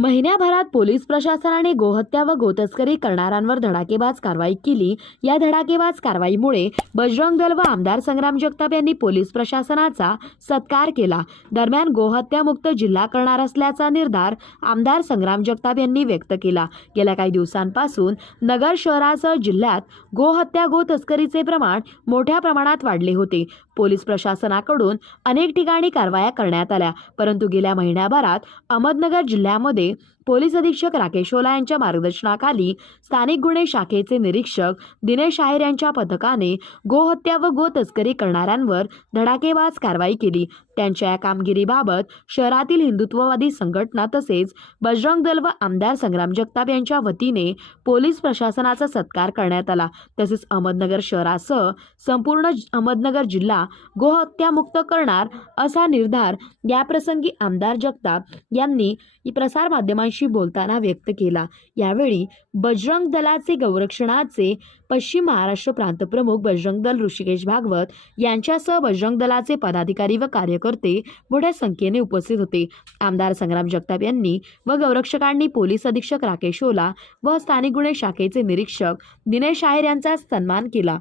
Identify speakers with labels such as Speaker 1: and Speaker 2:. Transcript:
Speaker 1: महिन्याभरात पोलीस प्रशासनाने गोहत्या व गोतस्करी करणाऱ्यांवर धडाकेबाज कारवाई केली या धडाकेबाज कारवाईमुळे बजरंग दल व आमदार संग्राम जगताप यांनी पोलीस प्रशासनाचा सत्कार केला दरम्यान गोहत्यामुक्त जिल्हा करणार असल्याचा निर्धार आमदार संग्राम जगताप यांनी व्यक्त केला गेल्या काही दिवसांपासून नगर शहरासह जिल्ह्यात गोहत्या गोतस्करीचे प्रमाण मोठ्या प्रमाणात वाढले होते पोलीस प्रशासनाकडून अनेक ठिकाणी कारवाया करण्यात आल्या परंतु गेल्या महिन्याभरात अहमदनगर जिल्ह्यामध्ये पोलीस अधीक्षक राकेश ओला यांच्या मार्गदर्शनाखाली स्थानिक गुन्हे शाखेचे निरीक्षक दिनेश आहेर यांच्या पथकाने गोहत्या व गो तस्करी करणाऱ्यांवर धडाकेबाज कारवाई केली त्यांच्या या कामगिरीबाबत शहरातील हिंदुत्ववादी संघटना तसेच बजरंग दल व आमदार संग्राम जगताप यांच्या वतीने पोलीस प्रशासनाचा सत्कार करण्यात आला तसेच अहमदनगर शहरासह संपूर्ण अहमदनगर जिल्हा गोहत्यामुक्त करणार असा निर्धार याप्रसंगी आमदार जगताप यांनी प्रसार माध्यमांशी बोलताना व्यक्त केला यावेळी बजरंग दलाचे गौरक्षणाचे पश्चिम महाराष्ट्र प्रांतप्रमुख बजरंग दल ऋषिकेश भागवत यांच्यासह बजरंग दलाचे पदाधिकारी व कार्यकर्ते मोठ्या संख्येने उपस्थित होते आमदार संग्राम जगताप यांनी व गौरक्षकांनी पोलीस अधीक्षक राकेश ओला व स्थानिक गुन्हे शाखेचे निरीक्षक दिनेश आहेर यांचा सन्मान केला